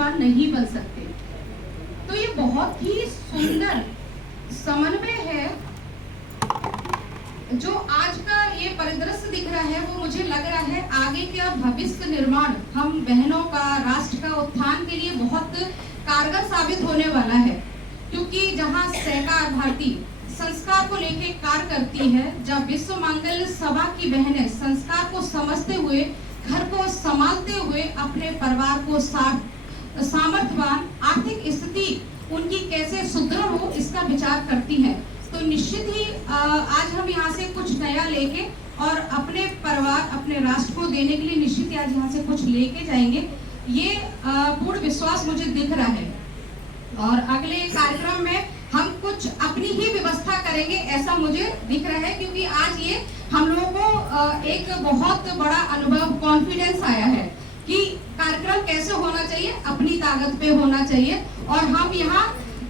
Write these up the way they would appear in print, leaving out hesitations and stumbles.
सामर्थ्यवान नहीं बन सकते। तो ये बहुत ही सुंदर समन्वय है जो आज का ये परिदृश्य दिख रहा है। वो मुझे लग रहा है आगे का भविष्य निर्माण हम बहनों का, राष्ट्र का उत्थान के लिए बहुत कारगर साबित होने वाला है। क्योंकि जहाँ सहकार भारती संस्कार को लेकर कार्य करती है, जब विश्व मंगल सभा की बहनें संस्कार को समझते हुए, घर को संभालते हुए अपने परिवार को सामर्थ्यवान, आर्थिक स्थिति उनकी कैसे सुदृढ़ हो इसका विचार करती हैं, तो निश्चित ही आज हम यहाँ से कुछ नया लेके और अपने परिवार, अपने राष्ट्र को देने के लिए निश्चित आज यहाँ से कुछ लेके जाएंगे। ये पूर्ण विश्वास मुझे दिख रहा है। और अगले कार्यक्रम में हम कुछ अपनी ही व्यवस्था करेंगे ऐसा मुझे दिख रहा है, क्योंकि आज ये हम लोगों को एक बहुत बड़ा अनुभव, कॉन्फिडेंस आया है कि कार्यक्रम कैसे होना चाहिए, अपनी ताकत पे होना चाहिए। और हम यहाँ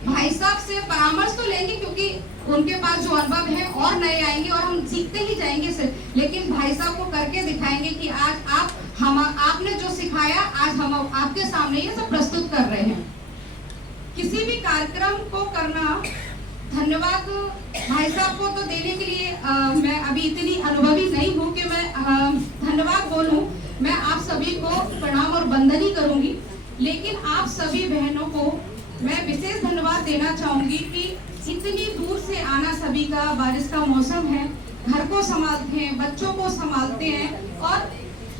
भाई साहब से परामर्श तो लेंगे क्योंकि उनके पास जो अनुभव है और नए आएंगे और हम सीखते ही जाएंगे सिर्फ, लेकिन भाई साहब को करके दिखाएंगे कि आज आपने जो सिखाया आज हम आपके सामने ये सब प्रस्तुत कर रहे हैं। किसी भी कार्यक्रम को करना, धन्यवाद भाई साहब को तो देने के लिए मैं अभी इतनी अनुभवी नहीं हूँ कि मैं धन्यवाद बोलूँ। मैं आप सभी को प्रणाम और वंदन ही करूंगी, लेकिन आप सभी बहनों को मैं विशेष धन्यवाद देना चाहूंगी कि इतनी दूर से आना, सभी का बारिश का मौसम है, घर को संभालते हैं, बच्चों को संभालते हैं और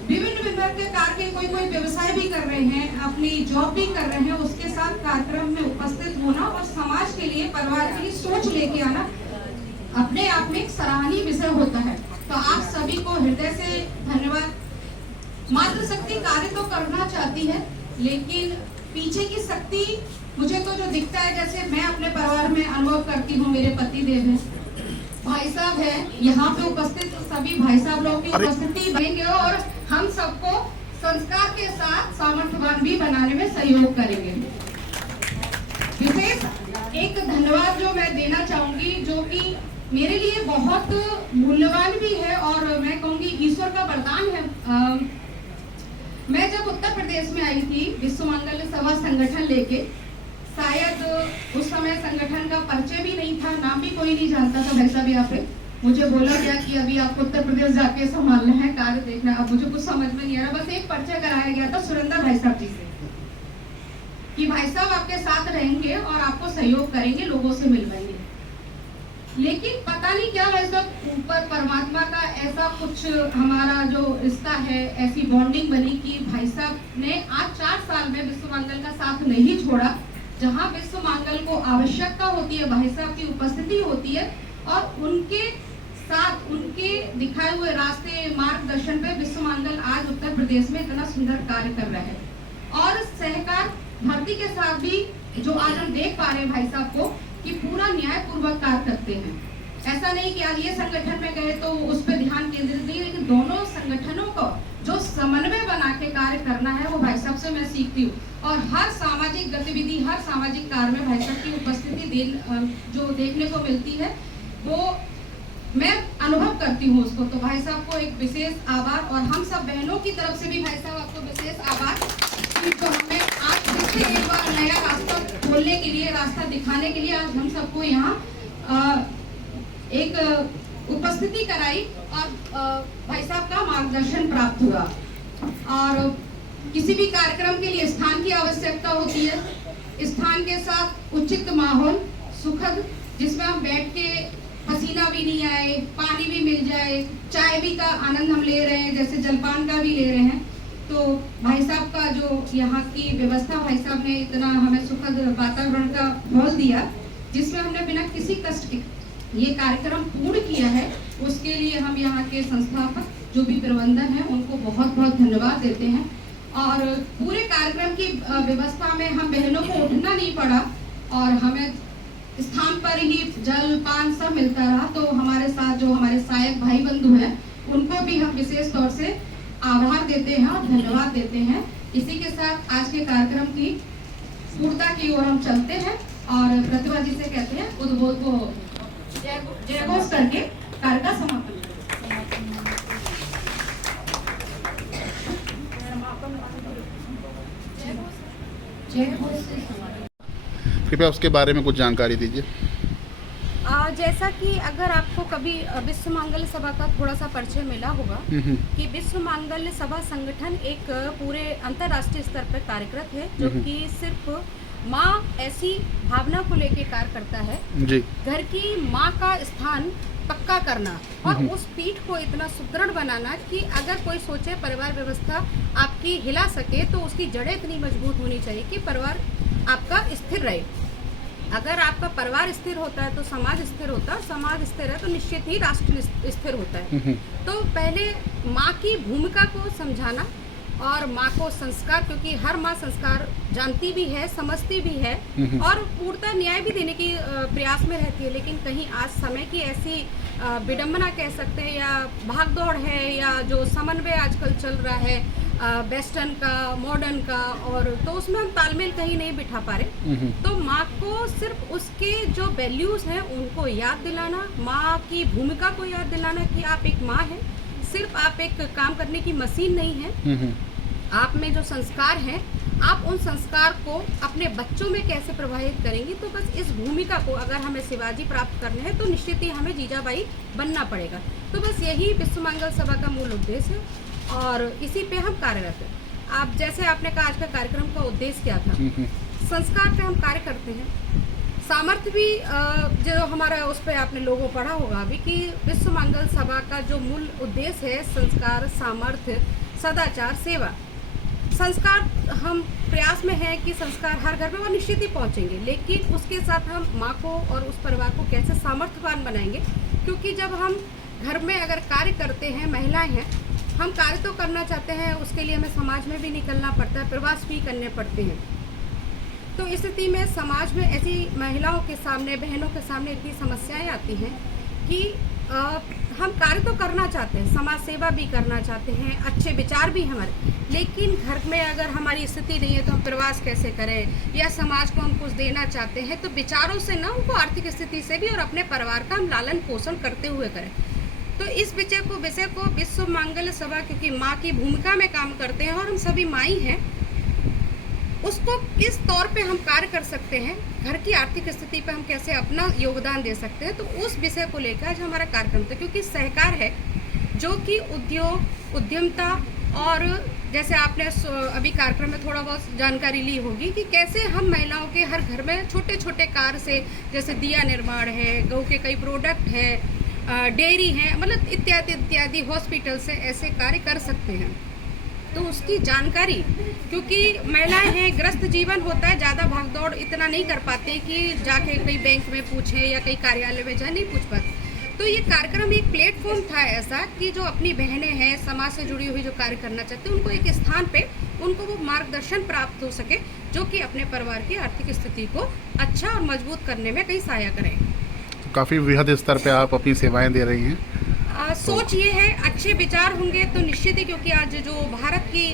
विभिन्न विभाग के कार्य के कोई व्यवसाय भी कर रहे हैं, अपनी जॉब भी कर रहे हैं, उसके साथ कार्यक्रम में उपस्थित होना और समाज के लिए, परिवार के लिए सोच लेके आना अपने आप में एक सराहनीय विषय होता है। तो आप सभी को हृदय से धन्यवाद। मातृशक्ति कार्य तो करना चाहती है, लेकिन पीछे की शक्ति मुझे तो जो दिखता है, जैसे मैं अपने परिवार में अनुभव करती हूँ, मेरे पति देव है, भाई साहब है, यहाँ पे उपस्थित सभी भाई साहब लोगों की उपस्थिति बनेंगे और हम सबको संस्कार के साथ सामर्थ्यवान भी बनाने में सहयोग करेंगे। विशेष एक धन्यवाद जो मैं देना चाहूंगी, जो कि मेरे लिए बहुत मूल्यवान भी है और मैं कहूँगी ईश्वर का वरदान है। मैं जब उत्तर प्रदेश में आई थी विश्व मंगल सभा संगठन लेके, शायद उस समय संगठन का परिचय भी नहीं था, नाम भी कोई नहीं जानता था। भाई साहब यहाँ पे मुझे बोला गया कि अभी आपको उत्तर प्रदेश जाके संभालना है, कार्य देखना। अब मुझे कुछ समझ में नहीं आ रहा, बस एक परिचय कराया गया था सुरेंद्र भाई साहब जी से कि भाई साहब आपके साथ रहेंगे और आपको सहयोग करेंगे, लोगों से मिलवाएंगे। लेकिन पता नहीं क्या भाई साहब, ऊपर परमात्मा का ऐसा कुछ हमारा जो रिश्ता है, ऐसी बॉन्डिंग बनी कि भाई साहब ने आज 4 साल में विश्व मंगल का साथ नहीं छोड़ा। जहाँ विश्व मंगल को आवश्यकता होती है, भाई साहब की उपस्थिति होती है और उनके साथ, उनके दिखाए हुए रास्ते, मार्गदर्शन पे विश्व मंगल आज उत्तर प्रदेश में इतना सुंदर कार्य कर रहा है। और सहकार भारती के साथ भी जो आज हम देख पा रहे हैं भाई साहब को कि पूरा न्यायपूर्वक कार्य करते हैं। ऐसा नहीं कि आज ये संगठन में गए तो उस पर ध्यान केंद्रित नहीं, लेकिन दोनों संगठनों को जो समन्वय बना के कार्य करना है वो भाई साहब से मैं सीखती हूँ। और हर सामाजिक गतिविधि, हर सामाजिक कार्य में भाई साहब की उपस्थिति जो देखने को मिलती है वो मैं अनुभव करती हूँ उसको। तो भाई साहब को एक विशेष आभार, और हम सब बहनों की तरफ से भी भाई साहब आपको विशेष आभार कि जो हमें आज फिर से एक बार नया रास्ता खोलने के लिए, रास्ता दिखाने के लिए आज हम सबको यहाँ एक उपस्थिति कराई और भाई साहब का मार्गदर्शन प्राप्त हुआ। और किसी भी कार्यक्रम के लिए स्थान की आवश्यकता होती है, स्थान के साथ उचित माहौल, सुखद, जिसमें हम बैठ के पसीना भी नहीं आए, पानी भी मिल जाए, चाय भी का आनंद हम ले रहे हैं, जैसे जलपान का भी ले रहे हैं। तो भाई साहब का जो यहाँ की व्यवस्था, भाई साहब ने इतना हमें सुखद वातावरण का माहौल दिया जिसमें हमने बिना किसी कष्ट के ये कार्यक्रम पूर्ण किया है। उसके लिए हम यहाँ के संस्थापक जो भी प्रबंधन है उनको बहुत बहुत धन्यवाद देते हैं। और पूरे कार्यक्रम की व्यवस्था में हम बहनों को उठना नहीं पड़ा और हमें स्थान पर ही जल पान सब मिलता रहा। तो हमारे साथ जो हमारे सहायक भाई बंधु हैं उनको भी हम विशेष तौर से आभार देते हैं और धन्यवाद देते हैं। इसी के साथ आज के कार्यक्रम की पूर्णता की ओर हम चलते हैं और प्रतिभा जी से कहते हैं उद्बोध को जय घोष करके कार्य का समापन। जय हो श्री समाज। कृपया उसके बारे में कुछ जानकारी दीजिए। जैसा कि अगर आपको कभी विश्व मांगल्य सभा का थोड़ा सा परिचय मिला होगा कि विश्व मांगल्य सभा संगठन एक पूरे अंतर्राष्ट्रीय स्तर पर कार्यरत है, जो कि सिर्फ माँ ऐसी भावना को लेके कार्य करता है जी। घर की माँ का स्थान पक्का करना और उस पीठ को इतना सुदृढ़ बनाना कि अगर कोई सोचे परिवार व्यवस्था आपकी हिला सके तो उसकी जड़ें इतनी मजबूत होनी चाहिए कि परिवार आपका स्थिर रहे। अगर आपका परिवार स्थिर होता है तो समाज स्थिर होता है, और समाज स्थिर है तो निश्चित ही राष्ट्र स्थिर होता है। तो पहले माँ की भूमिका को समझाना और माँ को संस्कार, क्योंकि हर माँ संस्कार जानती भी है, समझती भी है और पूर्णतः न्याय भी देने की प्रयास में रहती है, लेकिन कहीं आज समय की ऐसी विडंबना कह सकते हैं या भागदौड़ है या जो समन्वय आजकल चल रहा है वेस्टर्न का मॉडर्न का, और तो उसमें हम तालमेल कहीं नहीं बिठा पा रहे। तो माँ को सिर्फ उसके जो वैल्यूज हैं उनको याद दिलाना, माँ की भूमिका को याद दिलाना कि आप एक माँ हैं, सिर्फ आप एक काम करने की मशीन नहीं है, आप में जो संस्कार हैं आप उन संस्कार को अपने बच्चों में कैसे प्रभावित करेंगी। तो बस इस भूमिका को अगर हमें शिवाजी प्राप्त करने हैं तो निश्चित ही हमें जीजाबाई बनना पड़ेगा। तो बस यही विश्व मंगल सभा का मूल उद्देश्य है और इसी पे हम कार्यरत हैं। आप जैसे आपने कहा आज का कार्यक्रम का उद्देश्य क्या था, संस्कार पे हम कार्य करते हैं। सामर्थ्य भी जो हमारा उस पर आपने लोगों पढ़ा होगा अभी कि विश्व मंगल सभा का जो मूल उद्देश्य है संस्कार, सामर्थ्य, सदाचार, सेवा। संस्कार हम प्रयास में है कि संस्कार हर घर में वो निश्चित ही पहुंचेंगे, लेकिन उसके साथ हम माँ को और उस परिवार को कैसे सामर्थ्यवान बनाएंगे, क्योंकि जब हम घर में अगर कार्य करते हैं, महिलाएं हैं, हम कार्य तो करना चाहते हैं, उसके लिए हमें समाज में भी निकलना पड़ता है, प्रवास भी करने पड़ते हैं। तो इस स्थिति में समाज में ऐसी महिलाओं के सामने, बहनों के सामने इतनी समस्याएं आती हैं कि हम कार्य तो करना चाहते हैं, समाज सेवा भी करना चाहते हैं, अच्छे विचार भी हमारे, लेकिन घर में अगर हमारी स्थिति नहीं है तो हम प्रवास कैसे करें, या समाज को हम कुछ देना चाहते हैं तो विचारों से ना, उनको आर्थिक स्थिति से भी और अपने परिवार का हम लालन पोषण करते हुए करें। तो इस विषय को विश्व मंगल सभा, क्योंकि माँ की भूमिका में काम करते हैं और हम सभी माई हैं, उसको किस तौर पे हम कार्य कर सकते हैं, घर की आर्थिक स्थिति पे हम कैसे अपना योगदान दे सकते हैं, तो उस विषय को लेकर आज हमारा कार्यक्रम था। क्योंकि सहकार है जो कि उद्योग, उद्यमता और जैसे आपने अभी कार्यक्रम में थोड़ा बहुत जानकारी ली होगी कि कैसे हम महिलाओं के हर घर में छोटे छोटे कार्य से, जैसे दिया निर्माण है, गऊ के कई प्रोडक्ट है, डेयरी है, मतलब इत्यादि इत्यादि, हॉस्पिटल से ऐसे कार्य कर सकते हैं। तो उसकी जानकारी, क्योंकि महिलाएं हैं, ग्रस्त जीवन होता है, ज़्यादा भागदौड़ इतना नहीं कर पाते कि जाके कहीं बैंक में पूछें या कहीं कार्यालय में जाए, नहीं पूछ पाते। तो ये कार्यक्रम एक प्लेटफॉर्म था ऐसा कि जो अपनी बहनें हैं, समाज से जुड़ी हुई जो कार्य करना चाहते हैं, उनको एक स्थान पे उनको वो मार्गदर्शन प्राप्त हो सके जो कि अपने परिवार की आर्थिक स्थिति को अच्छा और मजबूत करने में कहीं सहायता करें। तो काफ़ी वृहद स्तर पे आप अपनी सेवाएं दे रही हैं। सोच ये है, अच्छे विचार होंगे तो निश्चित ही, क्योंकि आज जो भारत की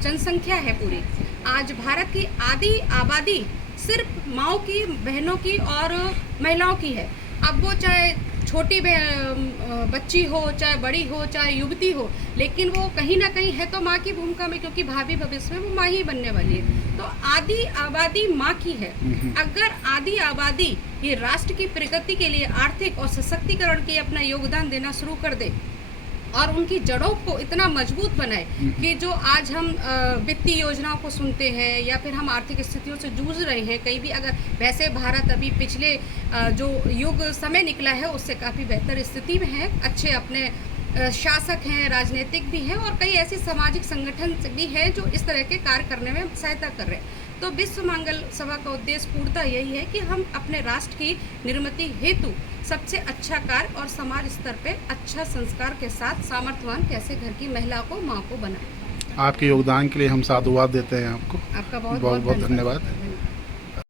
जनसंख्या है पूरी, आज भारत की आधी आबादी सिर्फ माँओं की, बहनों की और महिलाओं की है। अब वो चाहे छोटी बच्ची हो, चाहे बड़ी हो, चाहे युवती हो, लेकिन वो कहीं ना कहीं है तो माँ की भूमिका में, क्योंकि भावी भविष्य में वो माँ ही बनने वाली है। तो आधी आबादी माँ की है। अगर आधी आबादी ये राष्ट्र की प्रगति के लिए आर्थिक और सशक्तिकरण के अपना योगदान देना शुरू कर दे और उनकी जड़ों को इतना मजबूत बनाए कि जो आज हम वित्तीय योजनाओं को सुनते हैं या फिर हम आर्थिक स्थितियों से जूझ रहे हैं कहीं भी, अगर वैसे भारत अभी पिछले जो युग समय निकला है उससे काफ़ी बेहतर स्थिति में है, अच्छे अपने शासक हैं, राजनीतिक भी हैं और कई ऐसी सामाजिक संगठन भी हैं जो इस तरह के कार्य करने में सहायता कर रहे हैं। तो विश्व मंगल सभा का उद्देश्य पूर्णतः यही है कि हम अपने राष्ट्र की निर्मिति हेतु सबसे अच्छा कार्य और समाज स्तर पे अच्छा संस्कार के साथ सामर्थ्यवान कैसे घर की महिला को, माँ को बनाएं। आपके योगदान के लिए हम साधुवाद देते हैं आपको। आपका बहुत बहुत धन्यवाद।